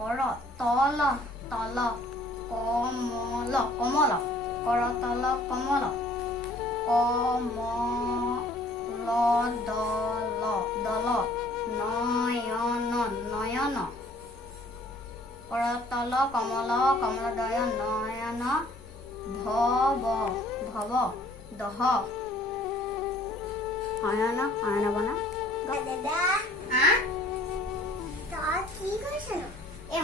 কৰ তল তল কমল কমল কৰ তল কমল কমল দল দল নয়ন নয়ন কৰ তল কমল কমলদয় নয়ন ভৱ ভৱ দহ হয়ন হয়ন বনা দাদা হা তই কি কৰিছনো?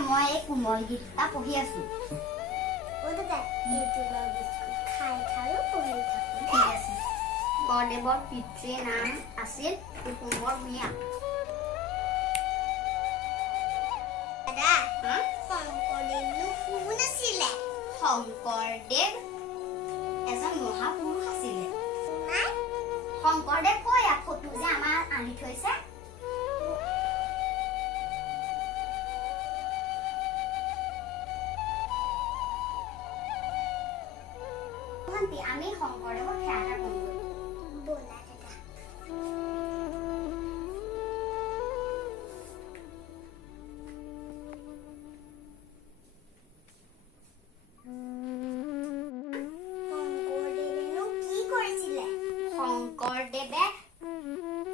মই এই কোমল গীতটা পঢ়ি আছো। অ দাদা এইটো বাৰু বিস্কুট খাই খাই পঢ়ি থাকো। ঠিক আছে। বৰদেৱৰ পিতৃৰ নাম আছিল কুসুম্বৰ ভূঞা। দাদা শংকৰদেৱনো কোন আছিলে? শংকৰদেৱ এজন মহাপুৰুষ আছিলে। নাই শংকৰদেৱ কয়া ফটো যে আমাৰ আনি থৈছে। ভন্টি আমি শংকৰদেৱক সেৱা এটা কৰোঁ। ব'লা দাদা। শংকৰদেৱেনো কি কৰিছিলে? শংকৰদেৱে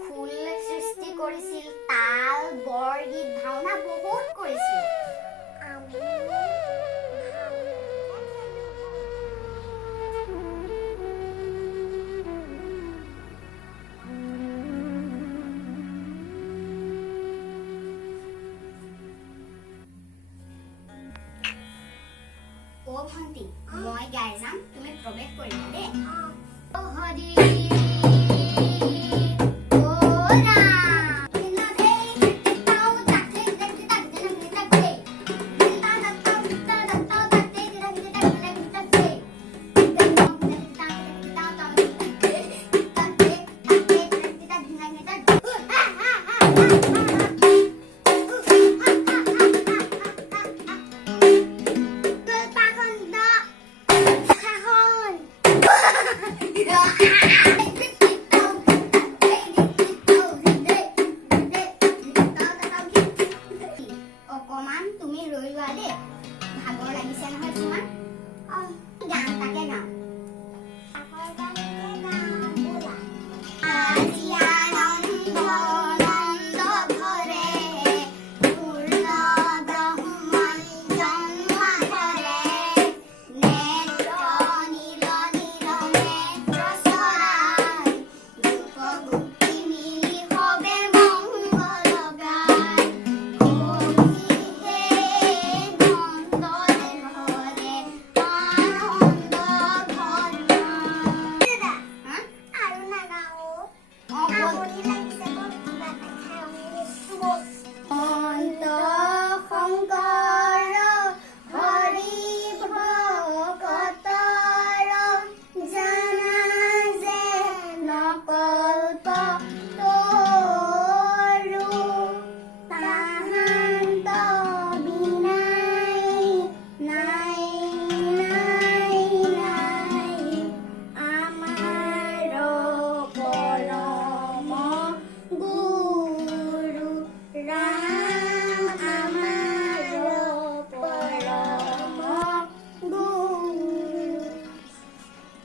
খোল সৃষ্টি কৰিছিল, তাল বৰগীত ভাওনা বহুত কৰিছিল। আমি অ ভন্টি মই গাই যাম, তুমি প্ৰৱেশ কৰিবা দেই। অ হৰি অকমান তুমি ৰৈ লোৱা দেই, ভাগৰ লাগিছে নহয় তোমাৰ। গান তাকে গাম।